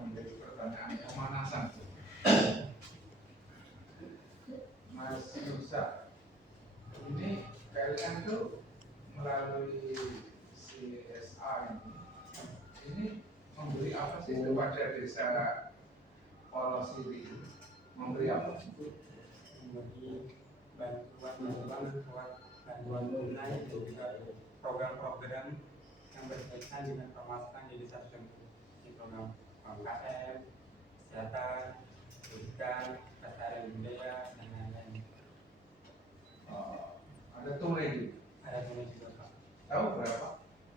menjadi pertanyaan pemanasan. Mas Yusa, ini kalian tuh melalui CSA ini memberi apa sih kepada desa Polosiri? Memberi apa? Memberi bantuan tunai dan juga program-program yang berkaitan dengan permasalahan di desa tersebut, di program UMKM, kesehatan, pendidikan, kelestarian budaya, dan lain-lain. Ada tunai juga? Ada tunai juga, Pak. Tahu berapa?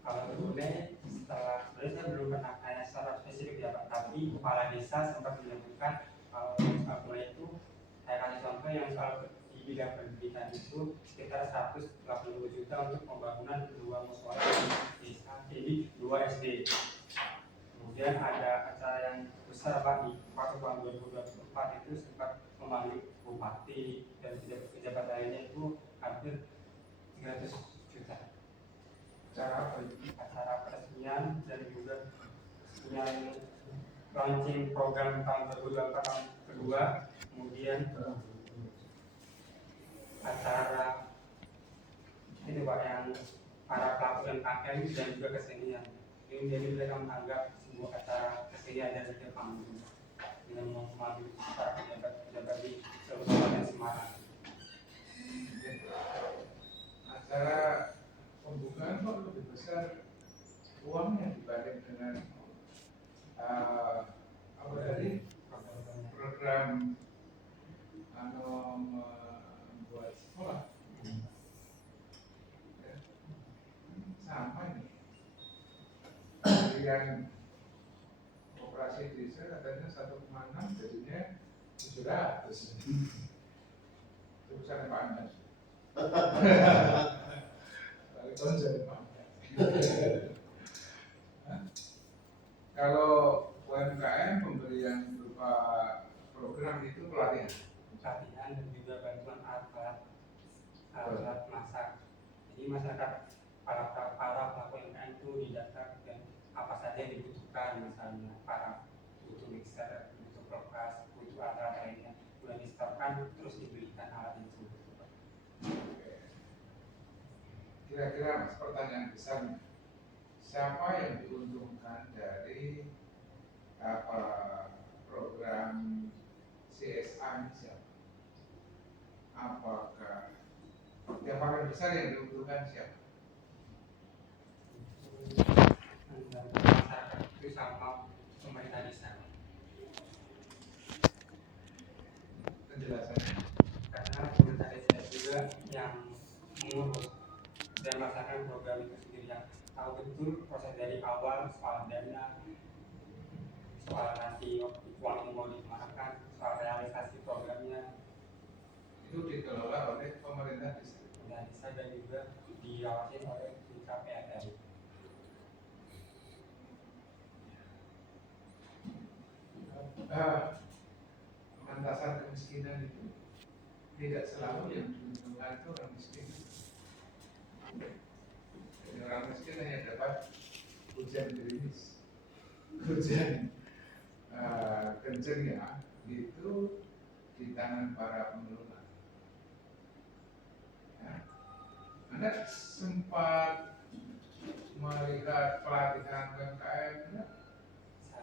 Kalau tunai, sebenarnya saya belum pernah tanya secara spesifik ya Pak, tapi kepala desa sempat menyebutkan kalau tunai itu, saya kasih contoh yang soal di bidang pendidikan itu sekitar 180 juta untuk pembangunan 2 musola di desa, jadi 2 SD. Kemudian ada acara yang besar Pak di waktu tahun 2024 itu sempat memanggil bupati dan pejabat lainnya itu hampir 300 juta. Cara apa itu? Acara peresmian dan juga peresmian launching program tahun 2024 tahun kedua, kemudian acara itu Pak yang para pelaku UMKM dan juga kesenian. Jadi mereka menganggap sebuah acara kesenian dan juga panggung dengan memanggil para pejabat di seluruh Kabupaten Semarang. Acara pembukaan kok lebih besar uangnya dibanding dengan apa tadi program membuat sekolah. Ya. Sama nih. Yang operasi desa katanya 1,6 jadinya 700. Itu besar Pak Anda. Tahun jadi Pak. Kalau UMKM pemberian berupa program itu pelatihan Dan juga bantuan alat masak. Jadi masyarakat para pelaku UMKM itu didaftar dan apa saja yang dibutuhkan, misalnya para butuh mixer, butuh kulkas, butuh alat lainnya, sudah disetorkan terus diberikan alat itu. Kira-kira Mas, pertanyaan besar, siapa yang diuntungkan dari program CSA ini siapa? Apakah yang paling besar yang diuntungkan siapa? Masyarakat itu sama pemerintah desa. Penjelasannya? Karena pemerintah desa juga yang mengurus dan melaksanakan program itu sendiri, yang tahu betul proses dari awal, soal dana, soal nanti uang ini mau dikemanakan, soal realisasi programnya. Itu dikelola oleh pemerintah desa. Pemerintah desa dan juga diawasi oleh BKPNR. Pengentasan kemiskinan itu tidak selalu yang diuntungkan itu orang miskin. Jadi orang miskin hanya dapat hujan gerimis, hujan kenceng ya, itu di tangan para pengelola. Ya. Anda sempat melihat pelatihan UMKM ya?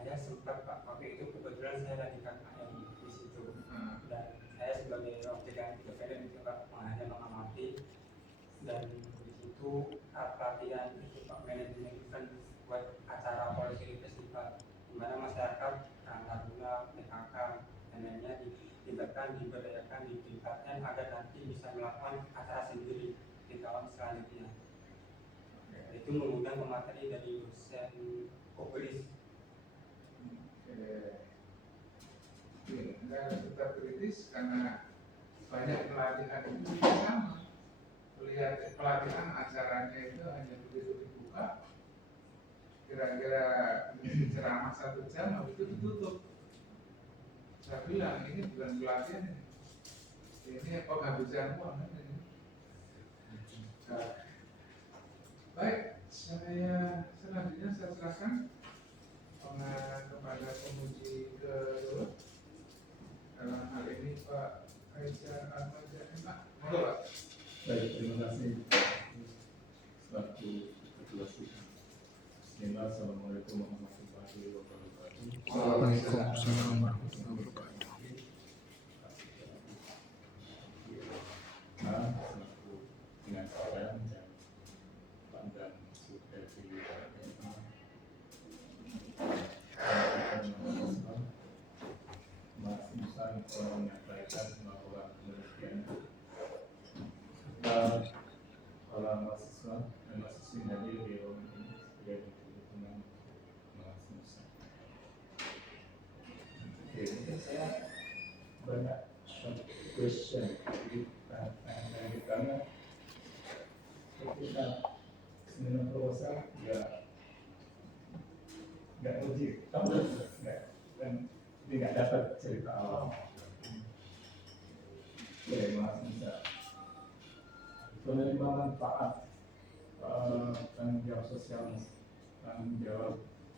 Saya sempat Pak, waktu itu kebetulan saya lagi KKN di situ, dan saya sebagai objek yang independen itu Pak hanya mengamati, dan di situ pelatihan itu Pak manajemen event buat acara Polosiri Festival, di mana masyarakat Taruna, PKK dan lainnya dilibatkan, diberdayakan, ditingkatkan agar nanti bisa melakukan acara sendiri di tahun selanjutnya. Itu mengundang pemateri dari dosen Koperis. Anda tetap kritis karena banyak pelatihan itu sama. Lihat pelatihan acaranya itu hanya begitu dibuka, kira-kira ceramah 1 jam, habis itu ditutup. Saya bilang ini bukan pelatihan, ini penghabisan uang. Baik, selanjutnya saya serahkan kepada pemuji. warahmatullahi wabarakatuh. Waalaikumsalam warahmatullahi wabarakatuh. Selaku pengacara dan pandang supervisi Mas Musa telah menyampaikan bahwa kemudian para mahasiswa dan mahasiswi hadir di ruang ini sudah berkenan Mas Musa. Oke, mungkin saya banyak question di pertanyaan karena ketika seminar proposal nggak uji, kamu nggak dan tidak dapat cerita awal. Oke, Mas Musa. Penerima manfaat tanggung jawab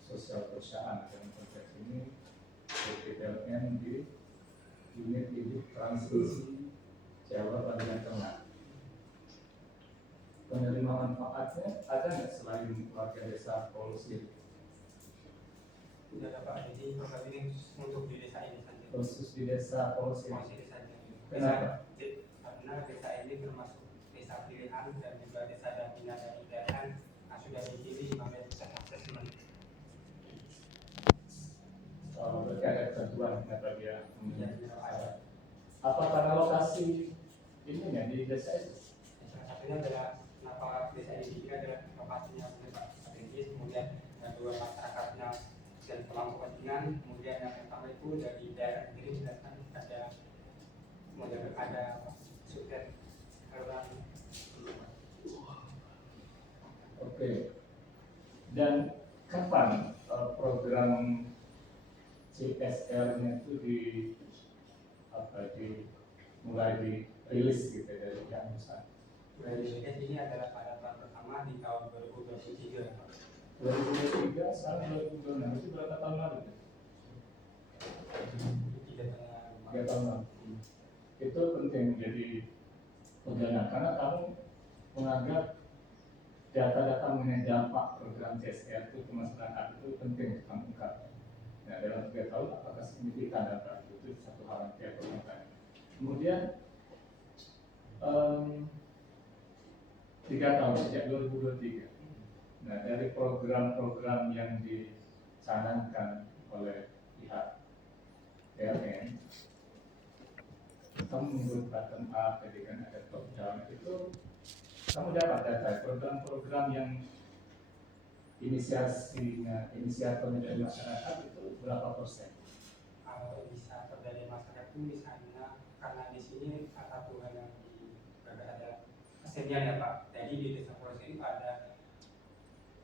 sosial perusahaan dalam konteks ini PPLN di unit hidup transisi Jawa bagian tengah. Penerima manfaatnya ada nggak selain warga desa Polusi? Tidak ada Pak, jadi program ini khusus untuk di desa ini saja. Khusus di desa Polusi. Masih saja. Kenapa? Karena desa ini termasuk desa pilihan dan juga desa dampingan dan IPLN sudah dipilih sebagai pusat asesmen. Berarti ada ketentuan kenapa dia Ada. apa karena lokasi ini ya di desa itu? Salah satunya adalah kenapa desa ini adalah lokasinya sangat strategis, kemudian kedua masyarakatnya dan pemangku kepentingan, kemudian yang pertama itu dari daerah sendiri menjelaskan ada suket saluran. Oke. Dan kapan program CSR-nya itu mulai dirilis gitu dari pihak pusat? Rilis ini adalah pada tahun pertama di tahun 2023. 2023 sekarang 2026 itu berapa tahun lalu? 3 tahun lalu. Itu penting menjadi pegangan karena kamu menganggap data-data mengenai dampak program CSR itu ke masyarakat itu penting kamu ungkap. Nah, dalam 3 tahun apakah signifikan data itu satu hal yang kita perlukan. Kemudian 3 tahun sejak 2023. Nah, dari program-program yang dicanangkan oleh pihak PLN, kamu menyebut bottom up, jadi kan ada top down, itu kamu dapat data program-program yang inisiatornya dari masyarakat itu berapa persen? Kalau bisa dari masyarakat itu misalnya karena di sini salah satu yang ada kesenian ya Pak. Jadi di desa Polusi itu ada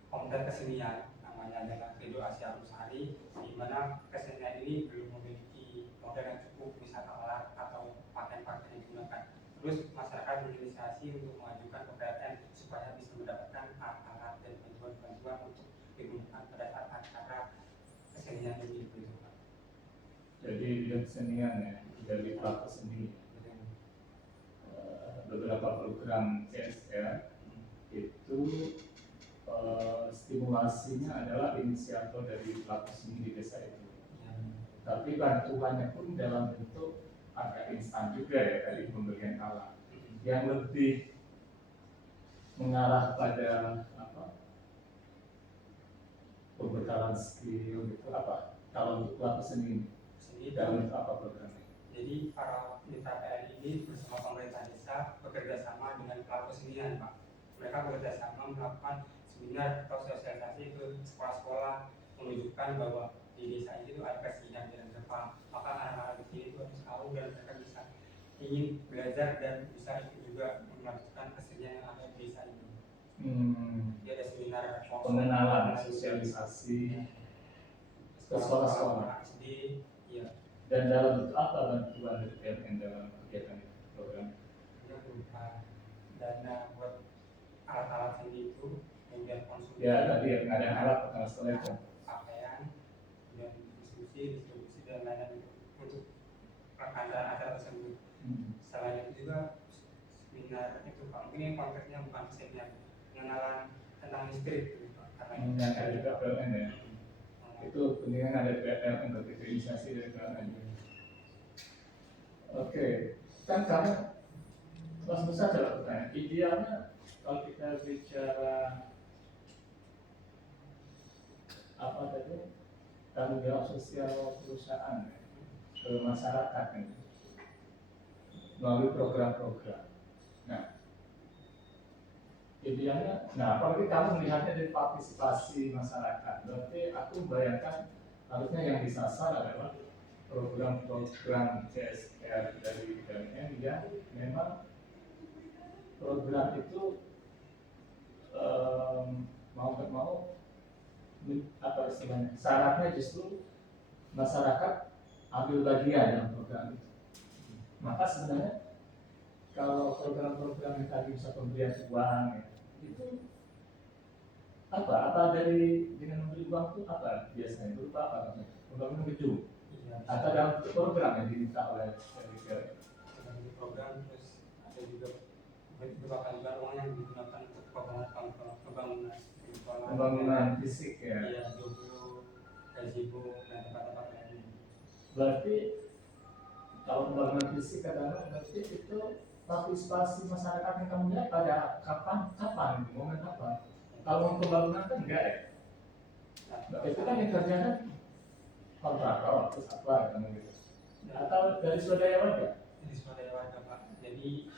komunitas kesenian namanya adalah Kredo Asia Rusari, di mana kesenian ini belum memiliki modal yang cukup, misalnya alat atau paten-paten yang digunakan. Terus masyarakat berinisiasi untuk mengajukan ke PLN supaya bisa mendapatkan alat dan bantuan-bantuan untuk digunakan pada saat acara kesenian ini. Jadi bidang kesenian ya, dari pelaku seni. Beberapa program CSR itu stimulasinya adalah inisiator dari pelaku seni di desa itu. Tapi bantuannya pun dalam bentuk agak instan juga ya, dari pemberian alat yang lebih mengarah pada pembekalan skill gitu apa kalau untuk pelaku seni dalam bentuk apa programnya? Jadi para mitra PLN ini bersama pemerintah desa bekerja sama dengan pelaku kesenian Pak. Mereka bekerja sama melakukan seminar atau sosialisasi ke sekolah-sekolah menunjukkan bahwa di desa itu ada kesenian dan depan. Maka anak-anak di sini itu harus tahu dan mereka bisa ingin belajar dan bisa ikut juga melanjutkan kesenian yang ada di desa ini. Jadi ada seminar pengenalan, sosialisasi ke sekolah-sekolah. Dan dalam bentuk apa bantuan dari PLN dalam kegiatan itu program? Ini berupa dana buat alat-alat seni itu, kemudian konsumsi. Ya tadi yang ada alat sekolah pakaian, kemudian distribusi dan lain-lain untuk pelaksanaan acara tersebut. Selain itu juga seminar itu Pak, mungkin konteksnya bukan seminar, pengenalan tentang listrik gitu, karena yang ada juga PLN ya. kepentingan ada PLN berkainisasi dari PLN. Oke, kan kamu langsung saja pertanyaan. Idealnya kalau kita bicara apa tadi tanggung jawab sosial perusahaan ke masyarakat melalui program-program. Nah, idealnya, apalagi kamu melihatnya dari partisipasi masyarakat, berarti aku bayangkan harusnya yang disasar adalah program-program CSR dari BUMN yang memang program itu mau nggak mau apa istilahnya, syaratnya justru masyarakat ambil bagian dalam program itu. Maka sebenarnya kalau program-program yang tadi bisa pemberian uang itu apa dari dengan memberi uang itu apa biasanya berupa apa? Pembangunan gedung atau dalam program yang diminta oleh program, terus ada juga beberapa kali uang yang digunakan untuk pembangunan fisik ya. Iya, Joglo, Gazebo dan tempat-tempat lain. Berarti kalau pembangunan fisik kadang berarti itu partisipasi masyarakat yang kamu lihat pada kapan momen apa? Kalau pembangunan kan enggak ya. Nah, itu kan yang kerjanya kontraktor terus apa kamu gitu. Atau dari swadaya warga? Dari swadaya warga Pak. Jadi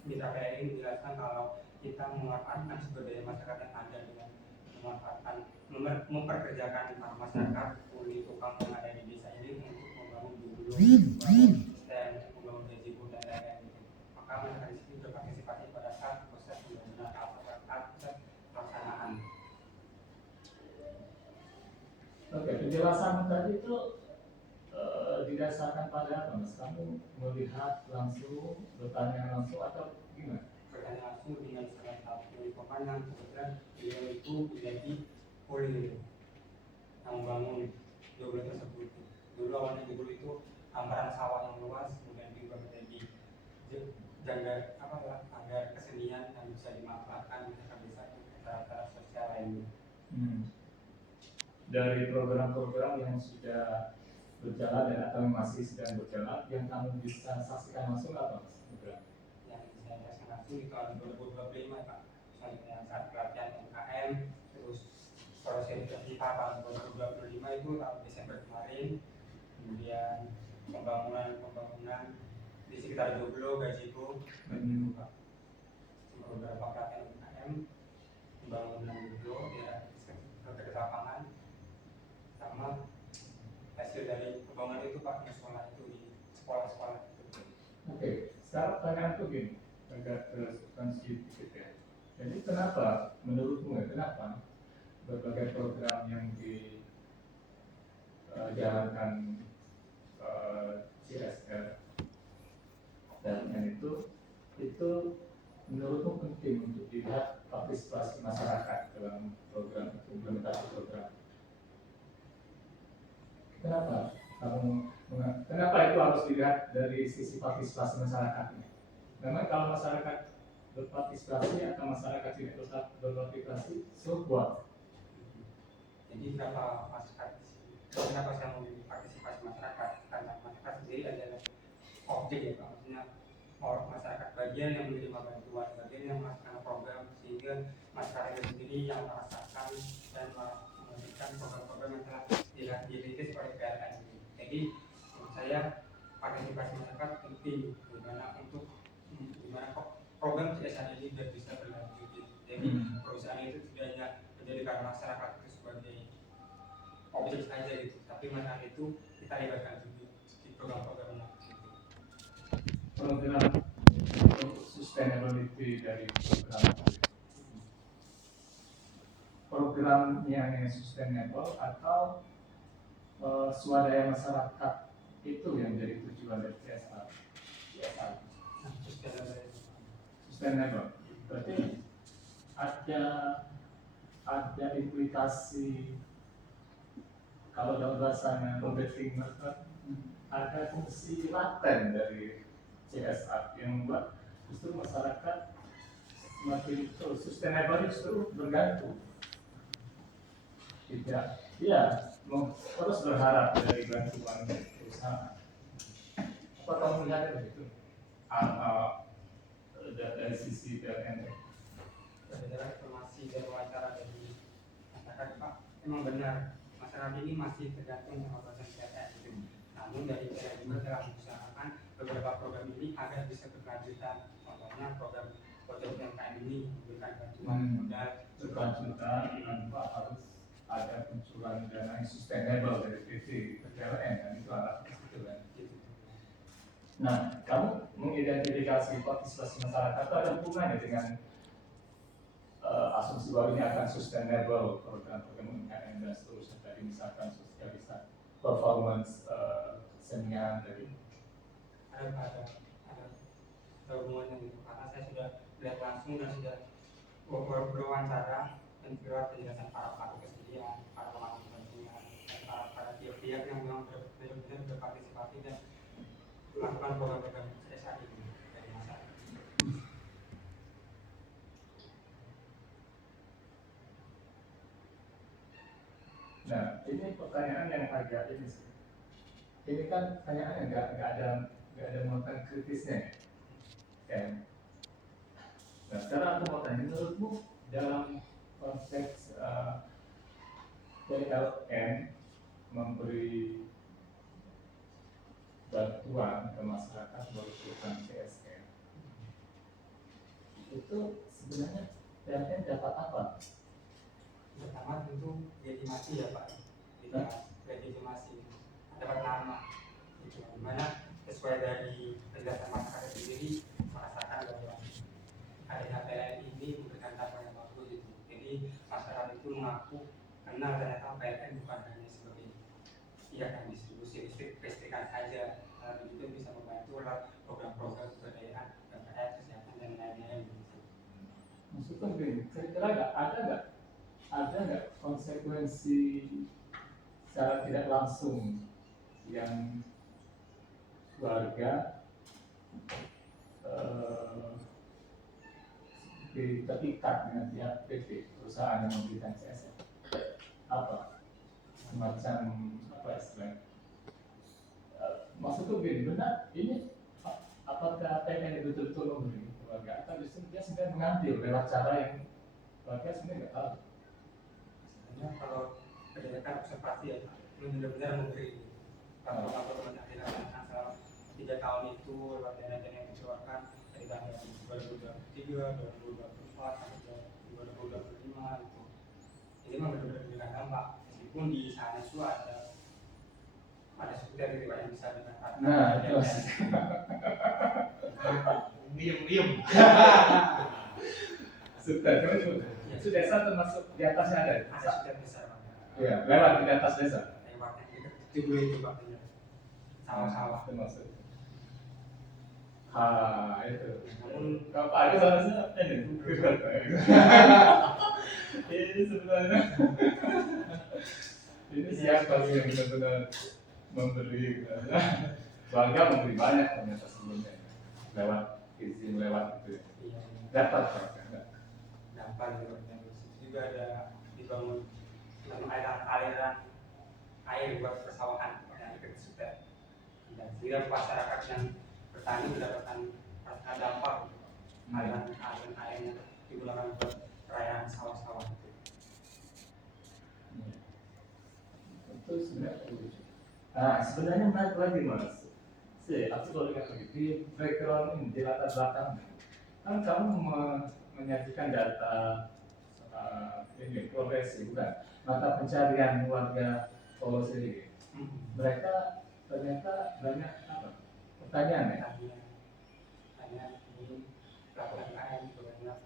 kita PLN menjelaskan kalau kita memanfaatkan sumber daya masyarakat yang ada dengan memanfaatkan memperkerjakan para masyarakat, kuli tukang yang ada di desa ini untuk membangun dulu, dan membangun gazebo dan lain-lain. Maka masyarakat di sini berpartisipasi pada saat proses pembangunan proses pelaksanaan. Oke, penjelasan tadi itu didasarkan pada apa Mas? Kamu melihat langsung, bertanya langsung atau gimana? Bertanya langsung dengan salah satu pemandang, kebetulan beliau itu menjadi poli yang membangun Joglo tersebut. Dulu awalnya Joglo itu hamparan sawah yang luas, kemudian diubah menjadi agar kesenian yang bisa dimanfaatkan bisa cara-cara sosial lainnya. Dari program-program yang sudah berjalan dan atau masih sedang berjalan yang kamu bisa saksikan langsung apa Mas? Yang saya saksikan langsung di tahun 2025 Pak, misalnya saat pelatihan UKM, terus proses tahun 2025 itu tahun Desember kemarin, kemudian pembangunan di sekitar Joglo, Gazebo, dan juga beberapa pelatihan UKM, pembangunan Joglo ya dekat lapangan, sama hasil dari pembangunan itu Pak, sekolah itu di sekolah-sekolah itu. Oke, sekarang pertanyaanku gini, agak substansi sedikit ya. Jadi kenapa menurutmu kenapa berbagai program yang dijalankan CSR dan itu menurutmu penting untuk dilihat partisipasi masyarakat dalam program implementasi program? Kenapa itu harus dilihat dari sisi partisipasi masyarakatnya? Memang kalau masyarakat berpartisipasi atau masyarakat tidak berpartisipasi, so what? Jadi kenapa saya memilih partisipasi masyarakat? Karena masyarakat sendiri adalah objek ya Pak, maksudnya orang masyarakat bagian yang menerima bantuan, bagian yang melaksanakan program, sehingga masyarakat itu sendiri yang merasakan dan memberikan program-program yang telah dirintis oleh PLN. Jadi menurut saya partisipasi masyarakat penting gimana program CSR ini biar bisa berlanjut. Jadi perusahaan itu tidak hanya menjadikan masyarakat itu sebagai objek saja gitu, tapi masyarakat itu kita libatkan juga di program-program yang program sustainability dari program yang sustainable atau swadaya masyarakat itu yang jadi tujuan dari CSR. Sustainable. Berarti ada implikasi kalau dalam bahasanya marketing ada fungsi laten dari CSR yang membuat justru masyarakat semakin sustainable justru bergantung tidak, ya terus berharap dari bantuan perusahaan. Apa kamu melihat begitu? Dari sisi PLN? Berdasarkan informasi dan wawancara dari masyarakat Pak, memang benar masyarakat ini masih tergantung sama proses PLN gitu. Namun dari PLN juga telah mengusahakan beberapa program ini agar bisa berkelanjutan. Contohnya program proyek UMKM ini memberikan bantuan modal berkelanjutan tanpa harus ada munculan dana yang sustainable dari PT PLN dan itu alat itu kan. Nah, kamu mengidentifikasi partisipasi masyarakat itu ada hubungannya dengan asumsi bahwa ini akan sustainable program-program UMKM dan seterusnya tadi misalkan sosialisasi performance seminar tadi. ada hubungannya gitu karena saya sudah lihat langsung dan sudah berwawancara dan lewat penjelasan para pelaku kesenian, para pemangku kepentingan, dan para pihak-pihak yang memang benar-benar berpartisipasi dan melakukan program-program CSR ini dari masyarakat. Nah, ini pertanyaan yang agak ini sih. Ini kan pertanyaan yang nggak ada muatan kritisnya. Ya. Nah, sekarang aku mau tanya, menurutmu dalam konteks PLN memberi bantuan ke masyarakat merupakan CSR, itu sebenarnya PLN dapat apa? Pertama tentu legitimasi ya Pak, legitimasi dapat nama gitu, dimana sesuai dari penjelasan masyarakat sendiri merasakan bahwa adanya PLN ini memberikan dampak yang bagus gitu. Jadi masyarakat itu mengaku kenal ternyata PLN bukan hanya sebagai yang distribusi listrikan saja, itu bisa membantu program-program kebudayaan, KKN, kesehatan dan lain-lain gitu. Maksudnya begini, kira-kira ada nggak konsekuensi secara tidak langsung yang warga terikat dengan pihak PT perusahaan yang memberikan CSR? Apa semacam apa istilahnya? Maksudnya begini, benar ini apakah PLN betul-betul memberi warga atau justru dia sedang mengambil lewat cara yang warga sebenarnya nggak tahu? Sebenarnya kalau berdasarkan observasi ya Pak, benar-benar memberi apa teman-teman dilaksanakan selama 3 tahun itu lewat dana-dana yang dikeluarkan dari tahun 2023, 2024 sampai 2025 itu. Jadi memang benar-benar memberikan dampak meskipun di sana itu ada struktur gitu Pak yang bisa dikatakan. Nah, itu Diem. sudah desa termasuk di atasnya ada. Ada struktur besar Pak. Iya, lewat di atas desa. Lewat yang itu Pak, sawah-sawah. Termasuk. Itu. Namun Kalau ada seharusnya ini. Ini sebenarnya. Ini siapa sih yang benar-benar memberi? Warga memberi banyak ternyata sebelumnya lewat izin lewat itu. Dapat kan? dapat gitu. Dan juga ada dibangun aliran air buat persawahan yang dekat Sutet. Dan sehingga masyarakat yang bertani mendapatkan dampak aliran air yang digunakan buat perayaan sawah-sawah itu. Itu sebenarnya. Sebenarnya menarik lagi mas. Aku kalau lihat lagi di background ini di latar belakang kan kamu menyajikan data ini progresi bukan mata pencarian warga Solo sendiri. Mereka ternyata banyak apa pertanyaan ya. Hanya ini pelabuhan KM itu banyak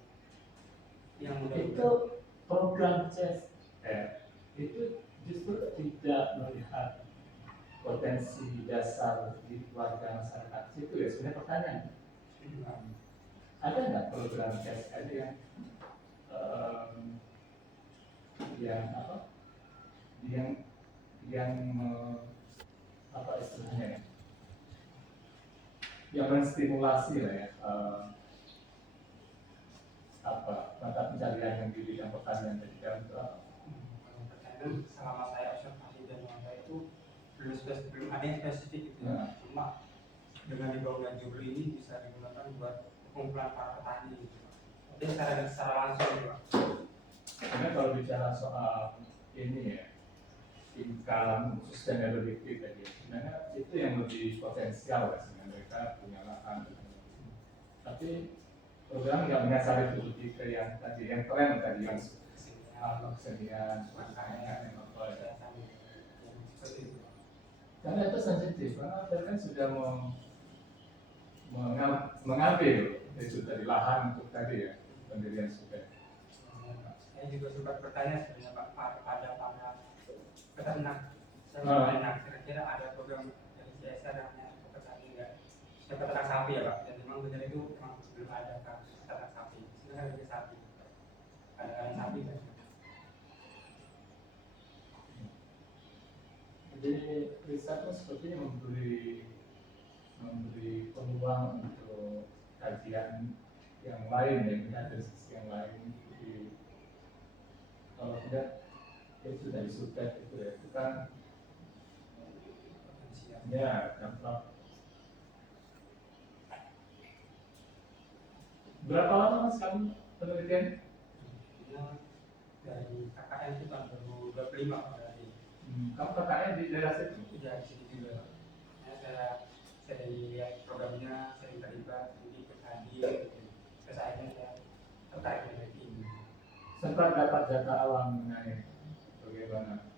yang Itu program CSR itu justru tidak melihat potensi dasar di warga masyarakat itu ya sebenarnya pertanyaan. Ada nggak program CSR yang apa istilahnya ya? Yang menstimulasi lah ya mata pencarian yang di bidang pertanian tadi itu apa? Dan selama saya observasi dan saya itu belum ada yang spesifik gitu ya. Cuma dengan dibangunnya judul ini bisa digunakan buat pengumpulan para petani gitu. Jadi secara langsung gitu Pak. Karena kalau bicara soal ini ya, income sustainability tadi, sebenarnya itu yang lebih potensial ya, sebenarnya mereka punya lahan. Tapi program nggak menyasar itu lebih ke yang tadi, yang tren tadi, yang kesenian, UMKM, apa ya. Karena itu sensitif, karena kita kan sudah mengambil itu dari lahan untuk tadi ya, pendirian sudah. Saya juga sempat bertanya sebenarnya Pak pada para peternak. Peternak kira-kira ada program dari CSR namanya petani enggak? Saya peternak sapi ya Pak. Dan memang benar itu memang belum ada peternak sapi. Sebenarnya ada sapi. Kadang-kadang sapi kan. Jadi risetnya sepertinya memberi peluang untuk kajian yang lain ya, kita dari sisi yang lain. Jadi kalau tidak itu dari sutet itu kan ya dampak. Berapa lama Mas kamu penelitian? Dari KKN itu tahun 2025 berarti. Kamu KKN di daerah situ? Sudah di situ juga. Saya lihat programnya, saya terlibat, jadi ikut hadir. Saya tertarik dengan ini. Sempat dapat data awal mengenai bagaimana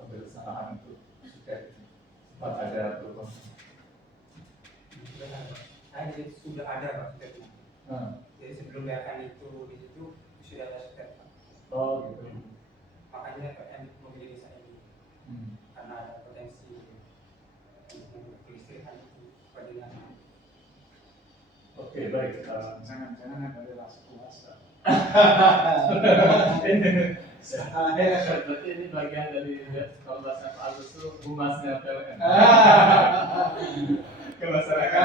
pembebasan lahan untuk sutet. Sempat ada program. Saya sudah ada Pak suketnya. Jadi sebelum BRN itu di situ sudah ada suket Pak. Oh gitu. Makanya BRN memilih desa ini karena ada potensi untuk kelistrikan itu koordinasi. Oke baik. Jangan-jangan ada relasi kuasa. Berarti ini bagian dari kalau bahasa Pak Agus itu humasnya PLN. Ke masyarakat.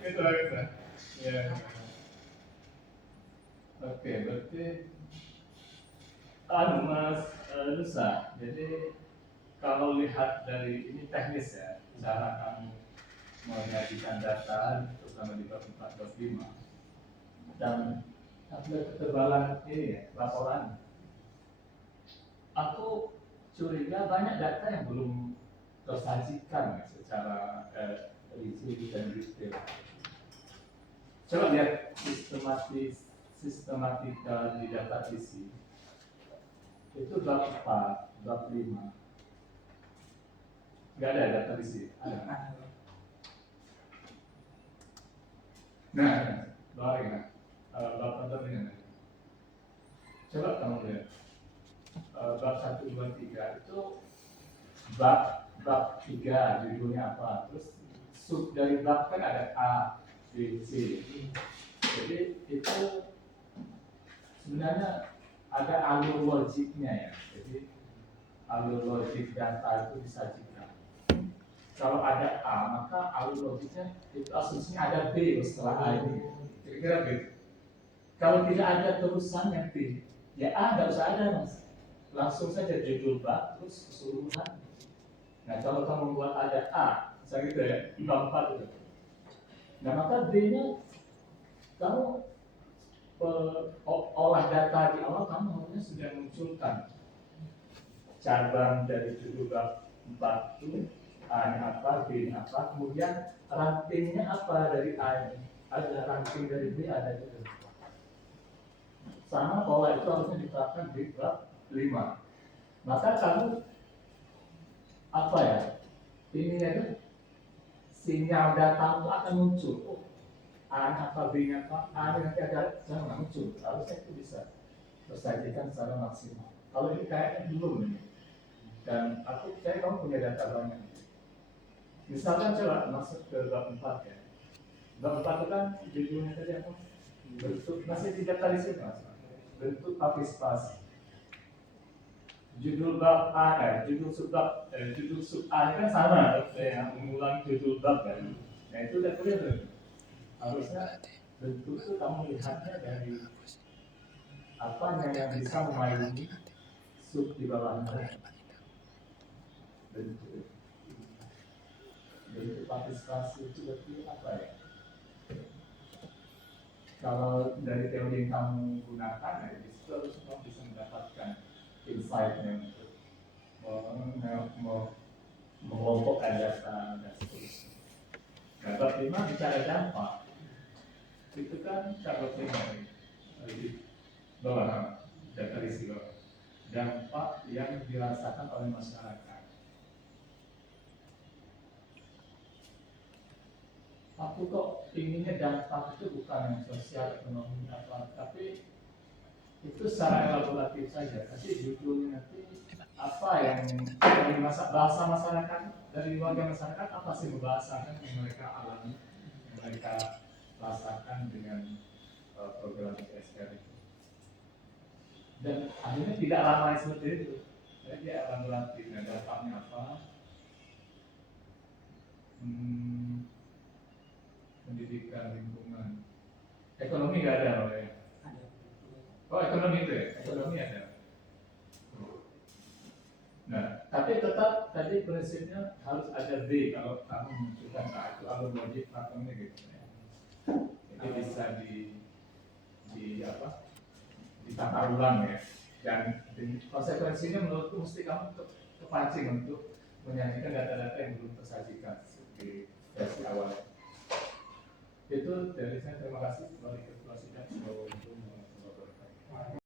Gitu. Ya. Oke, berarti Mas Nusa, jadi kalau lihat dari ini teknis ya, cara kamu menyajikan data, terutama di bab 4/5 dan ketebalan ini ya, laporan. Aku curiga banyak data yang belum tersajikan ya, secara rinci dan detail. Coba lihat sistematika di data isi. Itu bab 4, bab 5. Nggak ada data isi. Ada. Nah, balik bab 4 ini. Coba kamu lihat. Bab 1, 2, 3 itu bab 3 judulnya apa? Terus sub dari bab kan ada A, B, C. Jadi itu sebenarnya ada alur logiknya ya. Jadi alur logik data itu disajikan. Kalau ada A, maka alur logiknya itu asumsinya ada B setelah A ini. Kira-kira gitu. Kalau tidak ada terusannya B, ya A nggak usah ada Mas. Langsung saja judul bab terus keseluruhan. Nah kalau kamu membuat ada A, misalnya gitu ya, bab 4 itu. Nah maka B-nya kamu olah data di awal, kamu harusnya sudah munculkan cabang dari judul bab 4 itu A-nya apa, B-nya apa, kemudian rantingnya apa dari A ini, ada ranting dari B, ada gitu. Sama pola itu harusnya diterapkan di bab 5. Maka kamu apa ya, ini itu sinyal data itu akan muncul. A apa, B-nya apa, A nanti ada jangan muncul, harusnya itu bisa tersajikan secara maksimal. Kalau ini kayaknya belum ini. Dan aku percaya kamu punya data banyak. Misalkan coba masuk ke bab 4 ya. Bab 4 itu kan judulnya tadi apa? Bentuk, masih tidak tadi sih Mas. Bentuk partisipasi. Judul bab A, judul sub A kan sama, yang mengulang judul bab kan. Nah itu udah clear. Harusnya bentuk itu kamu lihatnya dari apa yang bisa memainkan sub di bawahnya. Bentuk partisipasi itu berarti apa ya? Kalau dari teori yang kamu gunakan, ya di situ harus kamu bisa mendapatkan insight-nya untuk mengelompokkan data dan seterusnya. Nah, bagaimana bicara dampak? Itu kan cara primary di bawah data risiko, dampak yang dirasakan oleh masyarakat. Aku kok inginnya dampak itu bukan yang sosial ekonomi apa, tapi itu secara elaboratif saja. Nanti judulnya nanti apa yang dari bahasa masyarakat, dari warga masyarakat apa sih membahasakan yang mereka alami, yang mereka rasakan dengan program CSR itu. Dan akhirnya tidak ramai seperti itu. Jadi dia elaboratif. Nah, dampaknya apa? Pendidikan, lingkungan, ekonomi nggak ada oleh. Oh, ekonomi itu ya, ekonomi ada. Nah, tapi tetap tadi prinsipnya harus ada D kalau kamu menunjukkan itu alur logik pakemnya gitu ya. Jadi bisa ditata ulang ya. Dan konsekuensinya menurutku mesti kamu kepancing untuk menyajikan data-data yang belum tersajikan di versi awal. Itu dari saya, terima kasih. Kembali ke Ketua Sidang.